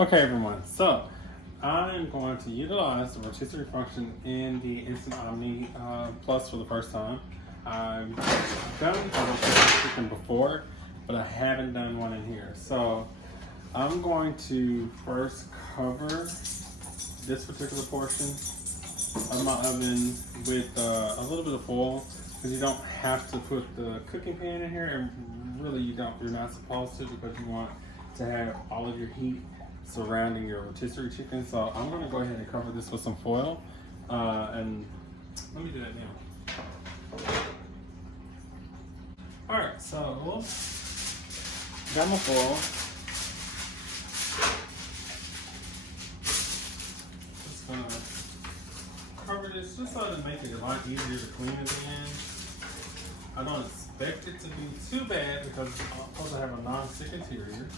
Okay, everyone. So I'm going to utilize the rotisserie function in the Instant Omni Plus for the first time. I've done a rotisserie chicken before, but I haven't done one in here. So I'm going to first cover this particular portion of my oven with a little bit of foil, because you don't have to put the cooking pan in here, and really you're not supposed to, because you want to have all of your heat surrounding your rotisserie chicken. So I'm going to go ahead and cover this with some foil, and let me do that now. All right, so got my foil. Just gonna cover this just so to make it a lot easier to clean at the end. I don't expect it to be too bad because I'm supposed to have a non-stick interior.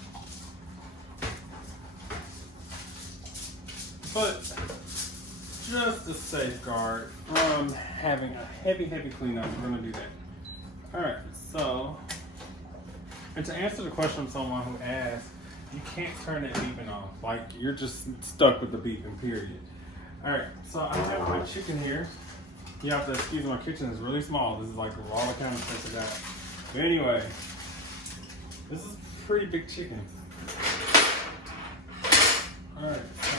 But just to safeguard from having a heavy cleanup, we're gonna do that. All right, so, and to answer the question from someone who asked, you can't turn that beeping off. Like, you're just stuck with the beeping, period. All right, so I have my chicken here. You have to excuse me, my kitchen is really small. This is like all the kind of stuff I got. But anyway, this is a pretty big chicken. All right, so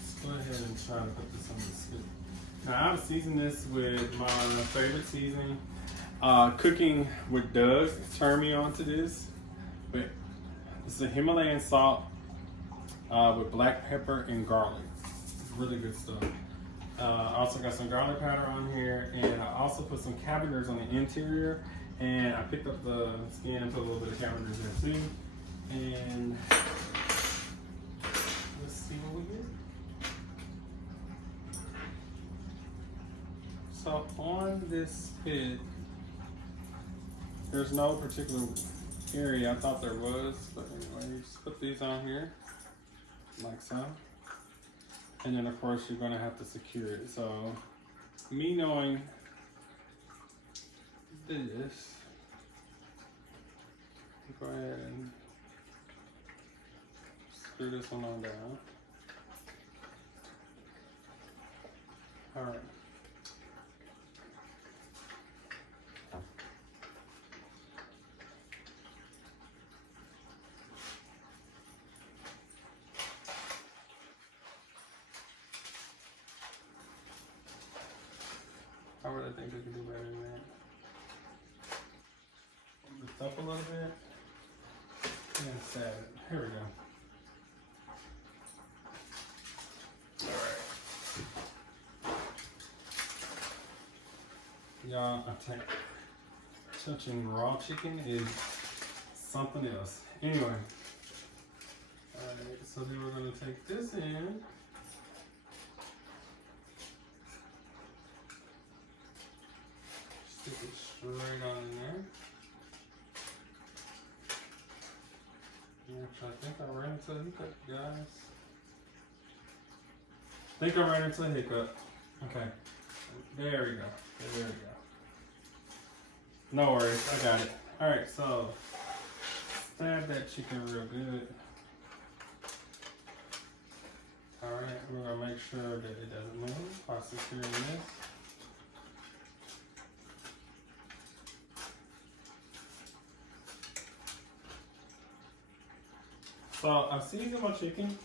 let's go ahead and try to put this on the skillet. Now I've seasoned this with my favorite seasoning. Cooking with Doug turned me on to this. But it's a Himalayan salt with black pepper and garlic. Really good stuff. I also got some garlic powder on here, and I also put some cabbages on the interior. And I picked up the skin and put a little bit of cabbages there too. And let's see what we get. So on this spit, there's no particular area. I thought there was, but anyway, you just put these on here, like so. And then of course you're gonna have to secure it. So me knowing this, go ahead and screw this one on down. All right. I really think we can do better than that. Lift up a little bit. And set it. Here we go. Alright. Y'all, I think touching raw chicken is something else. Anyway. Alright, so then we're going to take this in. Stick it straight on in there. I think I ran into a hiccup, guys. I think I ran into a hiccup. Okay. There we go. There we go. No worries, I got it. Alright, so stab that chicken real good. Alright, we're gonna make sure that it doesn't move by securing this. So I seasoned my chicken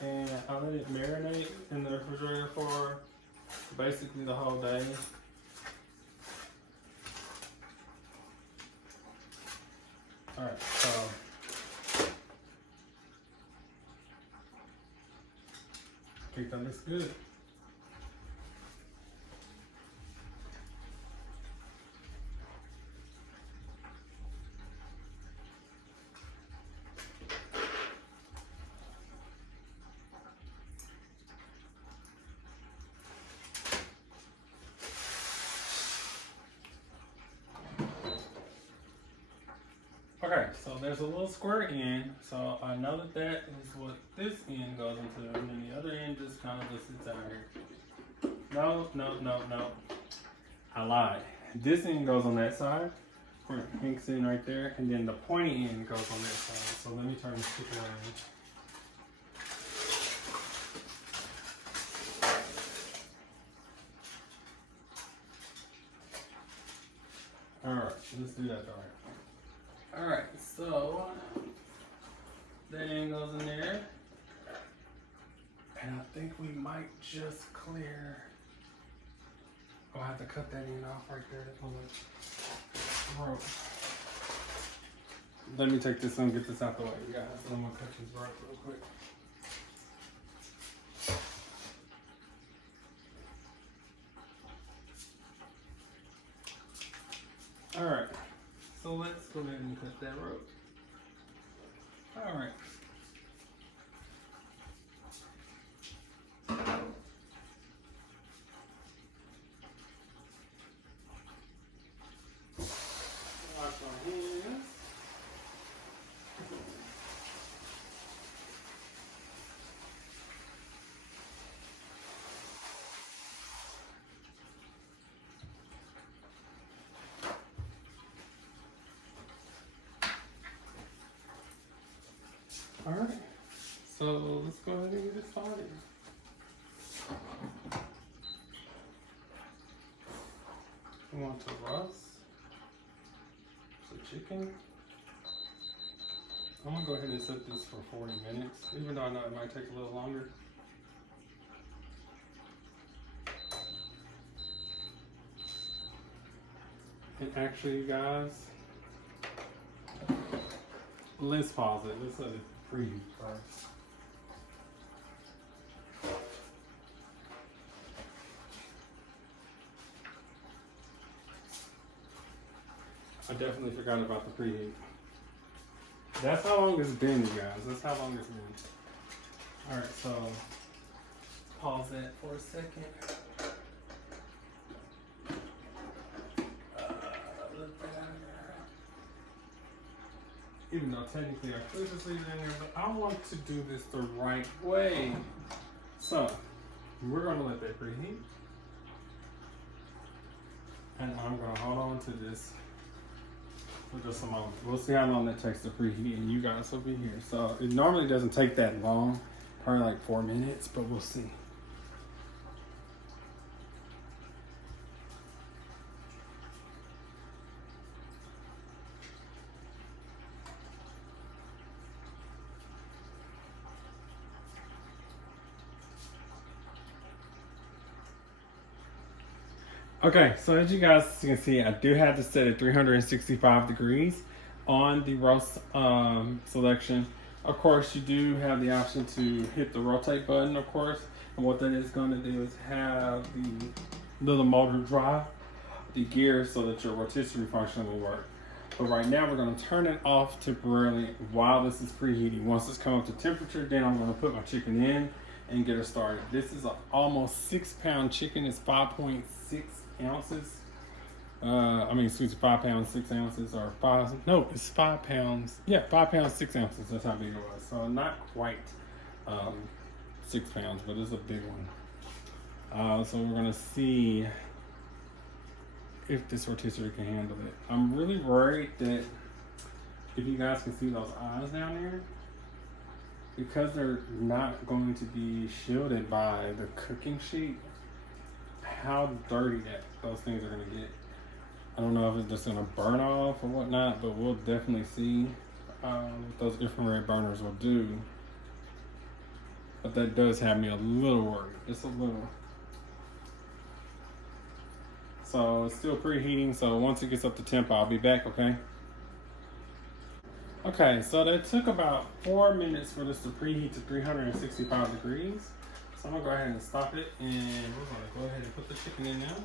and I let it marinate in the refrigerator for basically the whole day. Alright, so I think that looks good. Okay, so there's a little square end, so I know that that is what this end goes into, and then the other end just kind of just sits out here. No. I lied. This end goes on that side, where it hangs in right there, and then the pointy end goes on that side. So let me turn this chicken around. Alright, let's do that though. Alright, so that end goes in there. And I think we might just clear. Oh, I have to cut that end off right there on the rope. Let me take this and get this out the way, you guys. I'm gonna cut this rope real quick. Alright, so let's go ahead and cut that rope. Alright. Wash my hands. Alright, so let's go ahead and get it started. We want to roast the chicken. I'm gonna go ahead and set this for 40 minutes, even though I know it might take a little longer. And actually, you guys, let's pause it. Let's let it preheat first. I definitely forgot about the preheat. That's how long it's been, you guys. That's how long it's been. Alright, so pause that for a second. Even though technically I could just leave it in there, but I want to do this the right way. So, we're gonna let that preheat. And I'm gonna hold on to this for just a moment. We'll see how long that takes to preheat, and you guys will be here. So, it normally doesn't take that long, probably like 4 minutes, but we'll see. Okay, so as you guys can see, I do have this set at 365 degrees on the roast selection. Of course, you do have the option to hit the rotate button, of course. And what that is going to do is have the little motor drive the gear so that your rotisserie function will work. But right now, we're going to turn it off temporarily while this is preheating. Once it's come up to temperature, then I'm going to put my chicken in and get it started. This is an almost 6-pound chicken. It's 5.6 ounces. Excuse me, 5 pounds 6 ounces, or it's 5 pounds. Yeah, 5 pounds 6 ounces. That's how big it was. So not quite 6 pounds, but it's a big one. So we're gonna see if this rotisserie can handle it. I'm really worried that if you guys can see those eyes down there, because they're not going to be shielded by the cooking sheet, how dirty those things are going to get. I don't know if it's just going to burn off or whatnot, but we'll definitely see what those infrared burners will do. But that does have me a little worried, just a little. So it's still preheating, so once it gets up to temp, I'll be back, okay? Okay, so that took about 4 minutes for this to preheat to 365 degrees. So I'm gonna go ahead and stop it, and we're gonna go ahead and put the chicken in now.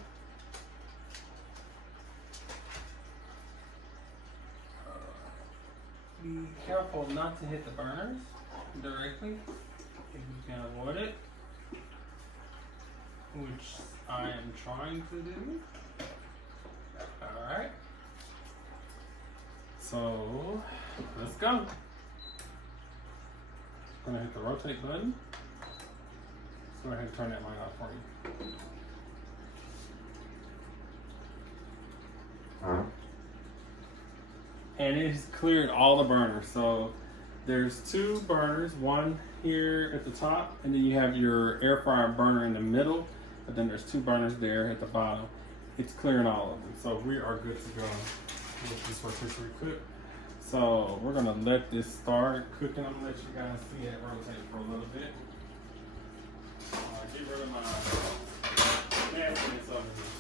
Be careful not to hit the burners directly if you can avoid it, which I am trying to do. Alright. So let's go. I'm gonna hit the rotate button. Go ahead and turn that light off for you. and it's cleared all the burners. So there's 2 burners, one here at the top, and then you have your air fryer burner in the middle, but then there's 2 burners there at the bottom. It's clearing all of them, so we are good to go with this rotisserie cook. So we're gonna let this start cooking. I'm gonna let you guys see it rotate for a little bit. Get rid of my nastiness over here.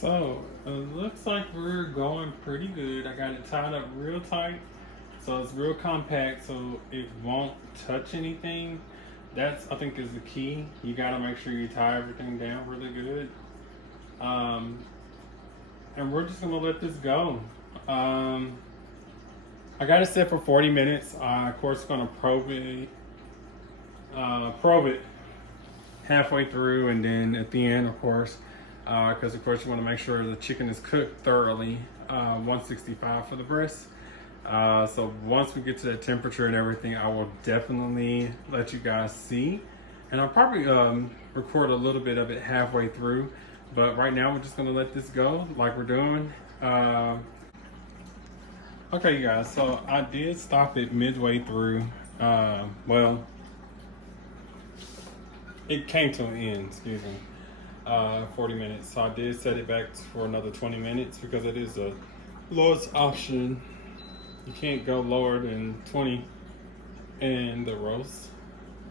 So it looks like we're going pretty good. I got it tied up real tight, so it's real compact, so it won't touch anything. That's, I think, is the key. You got to make sure you tie everything down really good. And we're just gonna let this go. I got it set for 40 minutes. Of course, gonna probe it halfway through, and then at the end, of course. Because of course you want to make sure the chicken is cooked thoroughly. 165 for the breast. So once we get to that temperature and everything, I will definitely let you guys see, and I'll probably record a little bit of it halfway through, but right now we're just gonna let this go like we're doing. Okay, you guys, so I did stop it midway through. Well, it came to an end, excuse me. 40 minutes. So I did set it back for another 20 minutes because it is the lowest option. You can't go lower than 20 in the roast.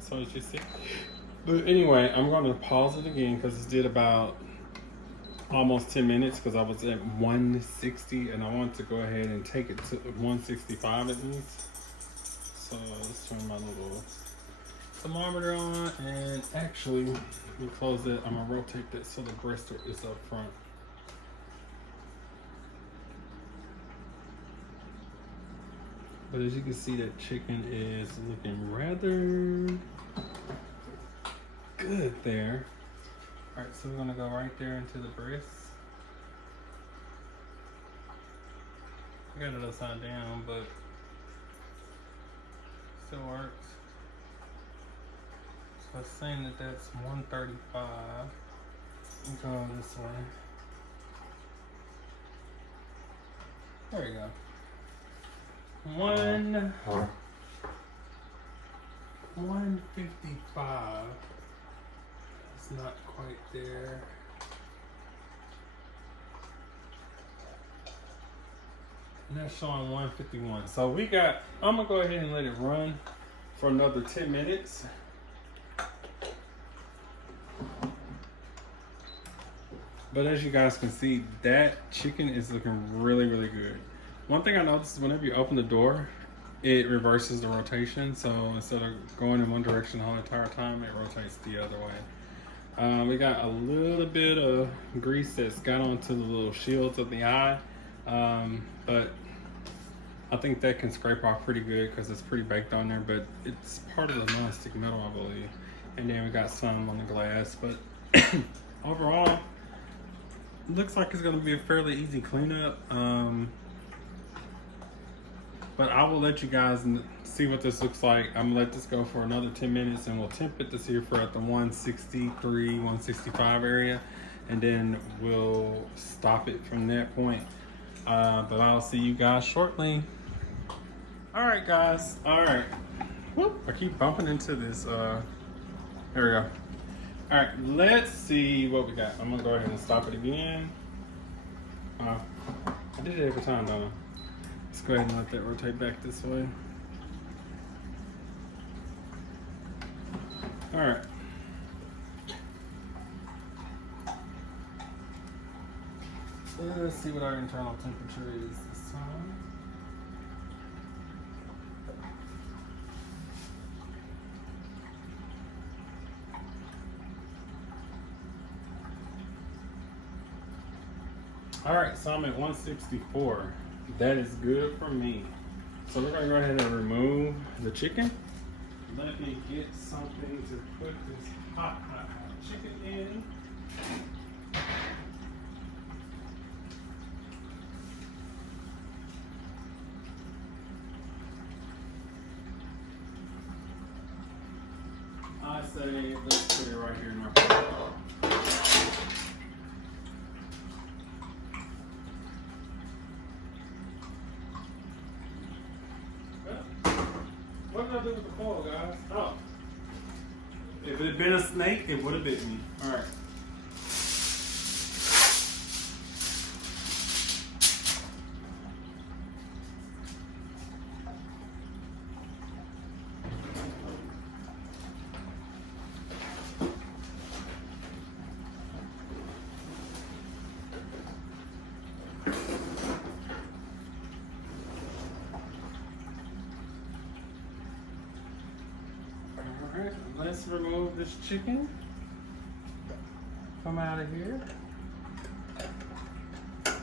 So as you see. But anyway, I'm going to pause it again because it did about almost 10 minutes because I was at 160 and I want to go ahead and take it to 165 at least. So let's turn my little thermometer on, and actually we close it. I'm gonna rotate that so the breast is up front. But as you can see, that chicken is looking rather good there. All right, so we're gonna go right there into the breast. I got it upside down, but still works. So it's saying that that's 135. Go this way. There you go. 155. It's not quite there. And that's showing 151. So we got, I'm gonna go ahead and let it run for another 10 minutes. But as you guys can see, that chicken is looking really, really good. One thing I noticed is whenever you open the door, it reverses the rotation. So instead of going in one direction the whole entire time, it rotates the other way. We got a little bit of grease that's got onto the little shields of the eye. But I think that can scrape off pretty good because it's pretty baked on there, but it's part of the non-stick metal, I believe. And then we got some on the glass, but overall, looks like it's gonna be a fairly easy cleanup. But I will let you guys see what this looks like. I'm gonna let this go for another 10 minutes and we'll temp it to see if we're at the 163, 165 area. And then we'll stop it from that point. But I'll see you guys shortly. All right, guys. All right. Whoop, I keep bumping into this. There we go. All right, let's see what we got. I'm gonna go ahead and stop it again. I did it every time, don't I? Let's go ahead and let that rotate back this way. All right. Let's see what our internal temperature is this time. All right, so I'm at 164. That is good for me. So we're gonna go ahead and remove the chicken. Let me get something to put this hot chicken in. I say let's put it right here in my pot. What did I do with the foil, guys? Oh. If it had been a snake, it would have bit me. All right. Let's remove this chicken. Come out of here. Lift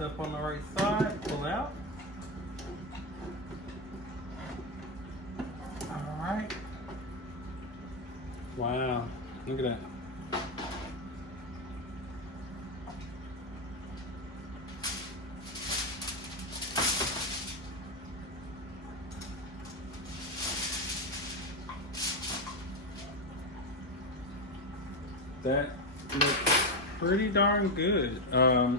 up on the right side, pull out. All right. Wow, look at that. That looks pretty darn good. Yeah,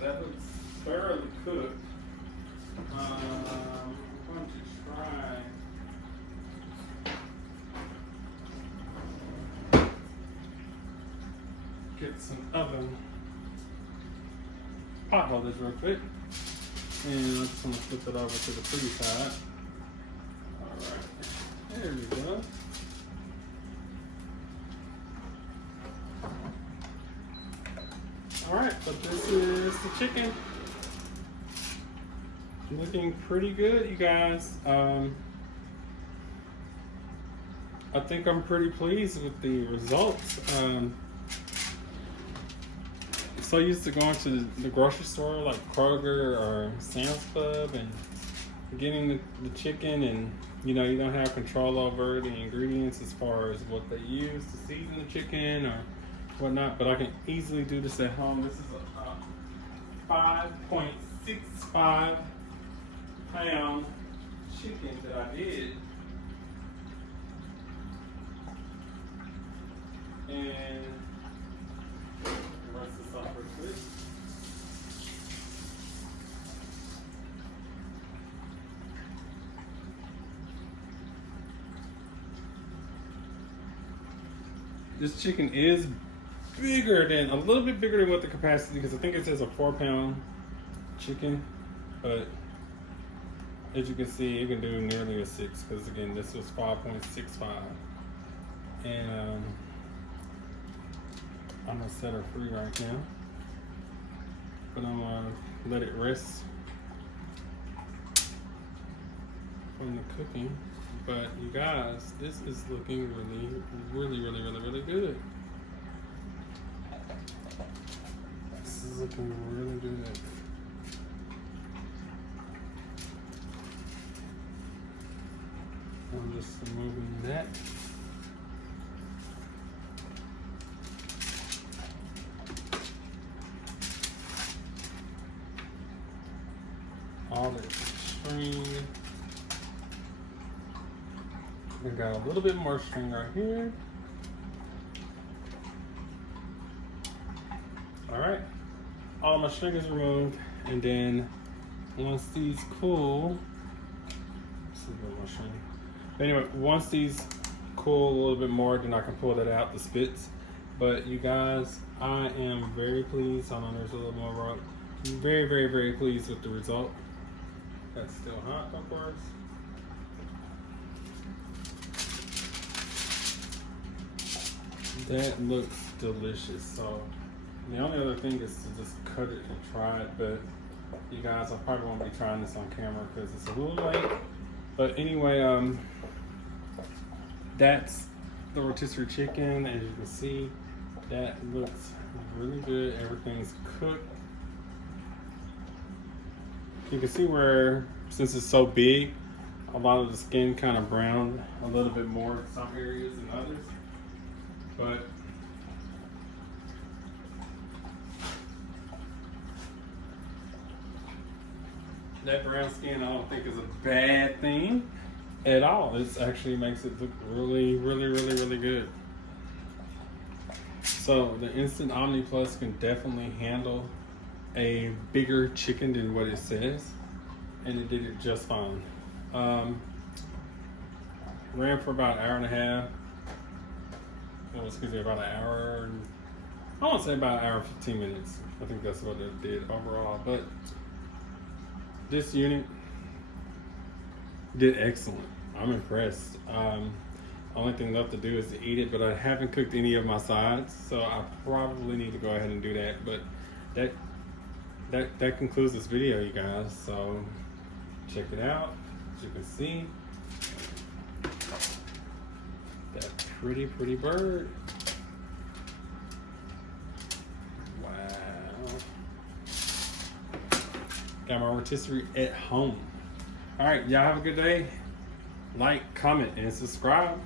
that looks thoroughly cooked. I'm going to try get some oven pot holders real quick, and I just want to flip it over to the pretty side. All right. There we go. All right, so this is the chicken. Looking pretty good, you guys. I think I'm pretty pleased with the results. So used to going to the grocery store like Kroger or Sam's Club and getting the chicken, and you know, you don't have control over the ingredients as far as what they use to season the chicken or whatnot, but I can easily do this at home. This is a 5.65 pound chicken that I did. And rest this off real quick. This chicken is a little bit bigger than what the capacity, because I think it says a 4-pound chicken, but as you can see, you can do nearly a 6, because again, this was 5.65. And I'm gonna set her free right now, but I'm gonna let it rest from the cooking. But you guys, this is looking really good. This is looking really good. I'm just removing that. We got a little bit more string right here. All right, all my string is removed, and then once these cool, let's see a little more string. But anyway, once these cool a little bit more, then I can pull that out, the spits. But you guys, I am very pleased. I know there's a little more rock. Very, very, very pleased with the result. That's still hot, of course. That looks delicious. So the only other thing is to just cut it and try it. But you guys, I probably won't be trying this on camera because it's a little late. But anyway, that's the rotisserie chicken. As you can see, that looks really good. Everything's cooked. You can see where, since it's so big, a lot of the skin kind of browned a little bit more in some areas than others. But that brown skin, I don't think is a bad thing at all. It actually makes it look really, really, really, really good. So the Instant Omni Plus can definitely handle a bigger chicken than what it says, and it did it just fine. Ran for about an hour and a half. Oh, excuse me, about an hour. I want to say about an hour and 15 minutes. I think that's what it did overall. But this unit did excellent. I'm impressed. Only thing left to do is to eat it, but I haven't cooked any of my sides, so I probably need to go ahead and do that. But that concludes this video, you guys. So check it out. As you can see, that pretty bird. Wow. Got my rotisserie at home. All right, y'all have a good day. Like, comment, and subscribe.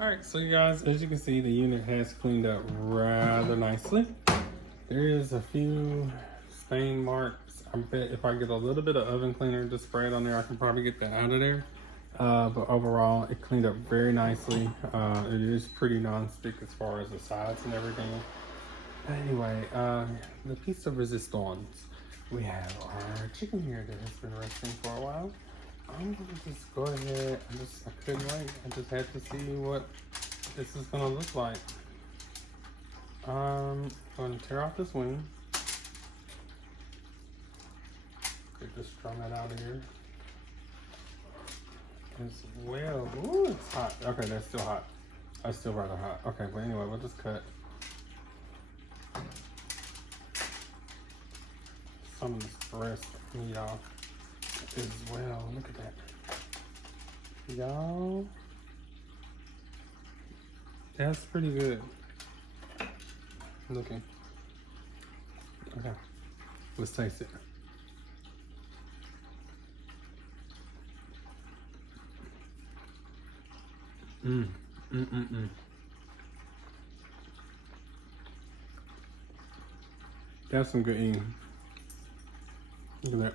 All right, so you guys, as you can see, the unit has cleaned up rather nicely. There is a few stain marks. I bet if I get a little bit of oven cleaner to spray it on there, I can probably get that out of there. But overall, it cleaned up very nicely. It is pretty non-stick as far as the sides and everything. But anyway, the piece of resistance. We have our chicken here that has been resting for a while. I'm gonna just go ahead. I couldn't wait. I just had to see what this is gonna look like. I'm gonna tear off this wing. Get this strung out of here as well. Ooh, it's hot. Okay, that's still hot. That's still rather hot. Okay, but anyway, we'll just cut some of this breast meat off as well. Look at that, y'all. That's pretty good looking. Okay, let's taste it. That's some good eating. Look at that.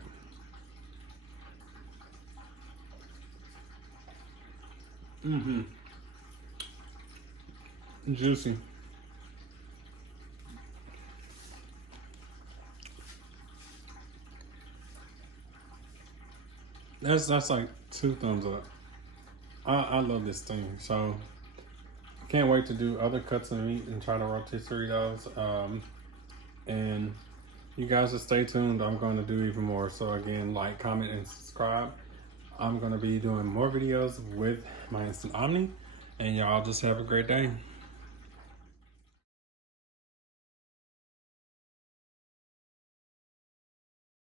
Juicy. That's like 2 thumbs up. I love this thing, so can't wait to do other cuts of meat and try to rotisserie those. And you guys just stay tuned. I'm going to do even more. So again, like, comment, and subscribe. I'm going to be doing more videos with my Instant Omni, and y'all just have a great day.